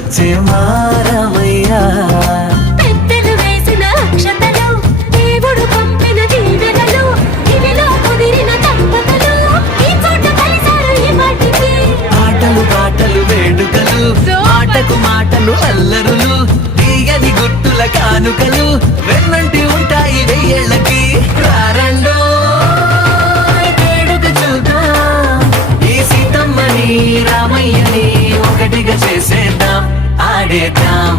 వచ్చే మారమయ్యా. పెద్దలు వేసిన అక్షతలు, దేవుడు పంపిన దీవెనలు, ఇవిలో కుదిరిన దంపతులు ఈ చోట కలిసారు ఈ మాటికి. ఆటలు పాటలు వేడుకలు, మాటకు మాటలు అల్లరులు, తీయని గుర్తుల కానుకలు వెన్నంటి ఉంటాయి వెయ్యేళ్ళకి. రారండో వేడుక చూద్దాం, ఈ సీతమ్మని రామయ్యని ఒకటిగా చేసేద్దాం, ఆడేద్దాం.